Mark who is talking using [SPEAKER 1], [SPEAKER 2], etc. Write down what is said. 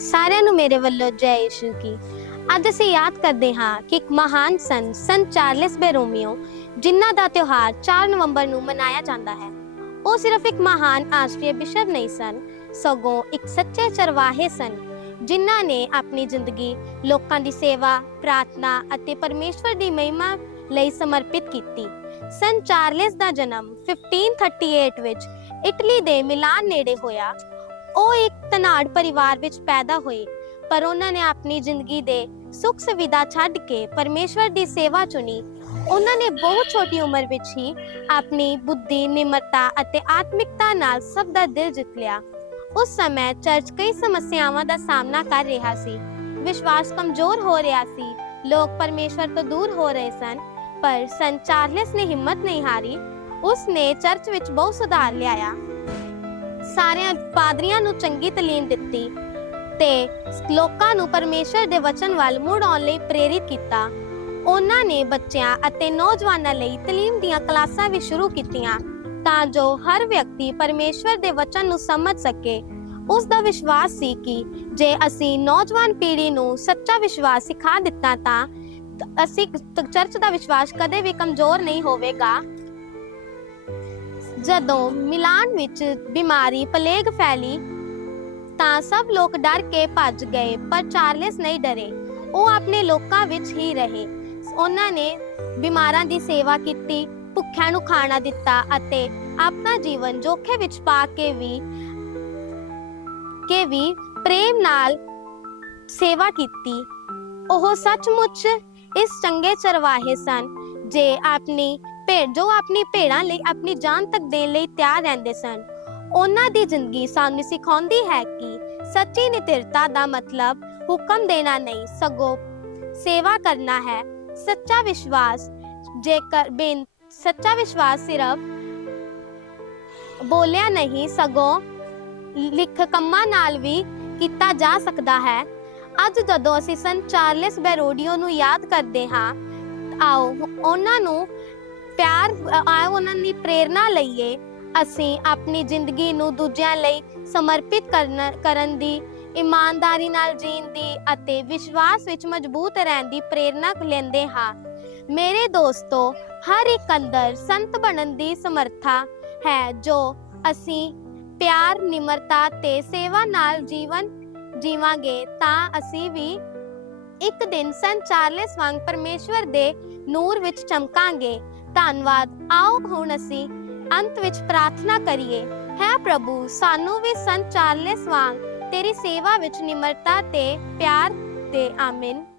[SPEAKER 1] ਸਾਰਿਆਂ ਨੂੰ ਮੇਰੇ ਵੱਲੋਂ ਜੈ ਯਿਸੂ ਕੀ। ਅੱਜ ਅਸੀਂ ਯਾਦ ਕਰਦੇ ਹਾਂ ਕਿ ਇੱਕ ਮਹਾਨ ਸੰਤ ਸੰਤ ਚਾਰਲਸ ਬੇਰੋਮੀਓ ਜਿਨ੍ਹਾਂ ਦਾ ਤਿਉਹਾਰ 4 ਨਵੰਬਰ ਨੂੰ ਮਨਾਇਆ ਜਾਂਦਾ ਹੈ। ਉਹ ਸਿਰਫ ਇੱਕ ਮਹਾਨ ਆਸਟਰੀਆ ਬਿਸ਼ਪ ਨਹੀਂ ਸਨ, ਸਗੋਂ ਇੱਕ ਸੱਚੇ ਚਰਵਾਹੇ ਸਨ, ਜਿਨ੍ਹਾਂ ਨੇ ਆਪਣੀ ਜ਼ਿੰਦਗੀ, ਲੋਕਾਂ ਦੀ ਸੇਵਾ, ਪ੍ਰਾਰਥਨਾ ਅਤੇ ਪਰਮੇਸ਼ਵਰ ਦੀ ਮਹਿਮਾ ਲਈ ਸਮਰਪਿਤ ਕੀਤੀ। ਸੰਤ ਚਾਰਲਸ ਦਾ ਜਨਮ 1538 ਵਿੱਚ ਇਟਲੀ ਦੇ ਮਿਲਾਨ ਨੇੜੇ ਹੋਇਆ। ਉਹ ਇੱਕ ਧਨਾੜ ਪਰਿਵਾਰ ਵਿੱਚ ਪੈਦਾ ਹੋਏ, ਪਰ ਉਹਨਾਂ ਨੇ ਆਪਣੀ ਜ਼ਿੰਦਗੀ ਦੇ ਸੁੱਖ ਸੁਵਿਧਾ ਛੱਡ ਕੇ ਪਰਮੇਸ਼ਵਰ ਦੀ ਸੇਵਾ ਚੁਣੀ। ਉਹਨਾਂ ਨੇ ਬਹੁਤ ਛੋਟੀ ਉਮਰ ਵਿੱਚ ਹੀ ਆਪਣੀ ਬੁੱਧੀ, ਨਿਮਰਤਾ ਅਤੇ ਆਤਮਿਕਤਾ ਨਾਲ ਸਭ ਦਾ ਦਿਲ ਜਿੱਤ ਲਿਆ। ਉਸ ਸਮੇਂ ਚਰਚ ਕਈ ਸਮੱਸਿਆਵਾਂ ਦਾ ਸਾਹਮਣਾ ਕਰ ਰਿਹਾ ਸੀ। ਵਿਸ਼ਵਾਸ ਕਮਜ਼ੋਰ ਹੋ ਰਿਹਾ ਸੀ। ਲੋਕ ਪਰਮੇਸ਼ਵਰ ਤੋਂ ਦੂਰ ਹੋ ਰਹੇ ਸਨ, ਪਰ ਸੰਤ ਚਾਰਲਸ ਨੇ ਹਿੰਮਤ ਨਹੀਂ ਹਾਰੀ। ਉਸ ਨੇ ਚਰਚ ਵਿੱਚ ਬਹੁਤ ਸੁਧਾਰ ਲਿਆਇਆ। ਸਾਰਿਆਂ ਪਾਦਰੀਆਂ ਨੂੰ ਚੰਗੀ ਤਾਲੀਮ ਦਿੱਤੀ ਤੇ ਲੋਕਾਂ ਨੂੰ ਪਰਮੇਸ਼ਰ ਦੇ ਵਚਨ ਵੱਲ ਮੁੜ ਆਉਣ ਲਈ ਪ੍ਰੇਰਿਤ ਕੀਤਾ। ਉਹਨਾਂ ਨੇ ਬੱਚਿਆਂ ਅਤੇ ਨੌਜਵਾਨਾਂ ਲਈ ਤਾਲੀਮ ਦੀਆਂ ਕਲਾਸਾਂ ਵੀ ਸ਼ੁਰੂ ਕੀਤੀਆਂ ਤਾਂ ਜੋ ਹਰ ਵਿਅਕਤੀ ਪਰਮੇਸ਼ਰ ਦੇ ਵਚਨ ਨੂੰ ਸਮਝ ਸਕੇ। ਉਸ ਦਾ ਵਿਸ਼ਵਾਸ ਸੀ ਕਿ ਜੇ ਅਸੀਂ ਨੌਜਵਾਨ ਪੀੜ੍ਹੀ ਨੂੰ ਸੱਚਾ ਵਿਸ਼ਵਾਸ ਸਿਖਾ ਦਿੱਤਾ ਤਾਂ ਅਸੀਂ ਚਰਚ ਦਾ ਵਿਸ਼ਵਾਸ ਕਦੇ ਵੀ ਕਮਜ਼ੋਰ ਨਹੀਂ ਹੋਵੇਗਾ। ਜਦੋਂ ਮਿਲਾਨ ਵਿੱਚ ਬਿਮਾਰੀ, ਪਲੇਗ ਫੈਲੀ, ਤਾਂ ਸਭ ਲੋਕ ਡਰ ਕੇ ਭੱਜ ਗਏ, ਪਰ ਚਾਰਲਸ ਨਹੀਂ ਡਰੇ। ਉਹ ਆਪਣੇ ਲੋਕਾਂ ਵਿੱਚ ਹੀ ਰਹੇ। ਉਹਨਾਂ ਨੇ ਬਿਮਾਰਾਂ ਦੀ ਸੇਵਾ ਕੀਤੀ, ਭੁੱਖਿਆਂ ਨੂੰ ਖਾਣਾ ਦਿੱਤਾ ਅਤੇ ਆਪਣਾ ਜੀਵਨ ਜੋਖੇ ਵਿੱਚ ਪਾ ਕੇ ਵੀ ਕੇ ਵੀ ਪ੍ਰੇਮ ਨਾਲ ਸੇਵਾ ਕੀਤੀ। ਉਹ ਸੱਚਮੁੱਚ ਇਸ ਚੰਗੇ ਚਰਵਾਹੇ ਸਨ, ਜੇ ਆਪਣੀ ਭੇਡ ਜੋ ਆਪਣੀ ਭੇੜਾਂ ਲਈ ਆਪਣੀ ਜਾਨ ਤੱਕ ਦੇਣ ਲਈ ਤਿਆਰ ਰਹਿੰਦੇ ਸਨ। ਉਹਨਾਂ ਦੀ ਜ਼ਿੰਦਗੀ ਸਾਨੂੰ ਸਿਖਾਉਂਦੀ ਹੈ ਕਿ ਸੱਚੀ ਨਿਤਰਤਾ ਦਾ ਮਤਲਬ ਹੁਕਮ ਦੇਣਾ ਨਹੀਂ, ਸਗੋਂ ਸੇਵਾ ਕਰਨਾ ਹੈ। ਸੱਚਾ ਵਿਸ਼ਵਾਸ, ਜੇਕਰ ਬੇਨ, ਸੱਚਾ ਵਿਸ਼ਵਾਸ ਸਿਰਫ ਬੋਲਿਆ ਨਹੀਂ, ਸਗੋਂ ਲਿਖ ਕੰਮਾਂ ਨਾਲ ਵੀ ਕੀਤਾ ਜਾ ਸਕਦਾ ਹੈ। ਅੱਜ ਜਦੋਂ ਅਸੀਂ ਸੰਤ ਚਾਰਲਸ ਬੈਰੋਡੀਓ ਨੂੰ ਯਾਦ ਕਰਦੇ ਹਾਂ, ਆਓ, ਉਹਨਾਂ ਨੂੰ ਪਿਆਰ ਆਓ ਉਹਨਾਂ ਦੀ ਪ੍ਰੇਰਣਾ ਲਈਏ। ਅਸੀਂ ਆਪਣੀ ਜ਼ਿੰਦਗੀ ਨੂੰ ਦੂਜਿਆਂ ਲਈ ਸਮਰਪਿਤ ਕਰਨ ਦੀ, ਇਮਾਨਦਾਰੀ ਨਾਲ ਜੀਣ ਦੀ ਅਤੇ ਵਿਸ਼ਵਾਸ ਵਿੱਚ ਮਜ਼ਬੂਤ ਰਹਿਣ ਦੀ ਪ੍ਰੇਰਣਾ ਲੈਂਦੇ ਹਾਂ। ਮੇਰੇ ਦੋਸਤੋ, ਹਰ ਇੱਕ ਅੰਦਰ ਸੰਤ ਬਣਨ ਦੀ ਸਮਰੱਥਾ ਹੈ ਜੋ ਅਸੀਂ ਪਿਆਰ, ਨਿਮਰਤਾ ਤੇ ਸੇਵਾ ਨਾਲ ਜੀਵਨ ਜੀਵਾਂਗੇ ਤਾਂ ਅਸੀਂ ਵੀ ਇੱਕ ਦਿਨ ਸੰਤ ਚਾਰਲਸ ਵਾਂਗ ਪਰਮੇਸ਼ਵਰ ਦੇ ਨੂਰ ਵਿੱਚ ਚਮਕਾਂਗੇ। ਧੰਨਵਾਦ। ਆਓ ਹੁਣ ਅਸੀਂ ਅੰਤ ਵਿੱਚ ਪ੍ਰਾਰਥਨਾ ਕਰੀਏ। ਹੈ ਪ੍ਰਭੂ, ਸਾਨੂੰ ਵੀ ਸੰਤ ਚਾਰਲਸ ਵਾਂਗ ਤੇਰੀ ਸੇਵਾ ਵਿੱਚ ਨਿਮਰਤਾ ਤੇ ਪਿਆਰ ਦੇ ਆਮੀਨ।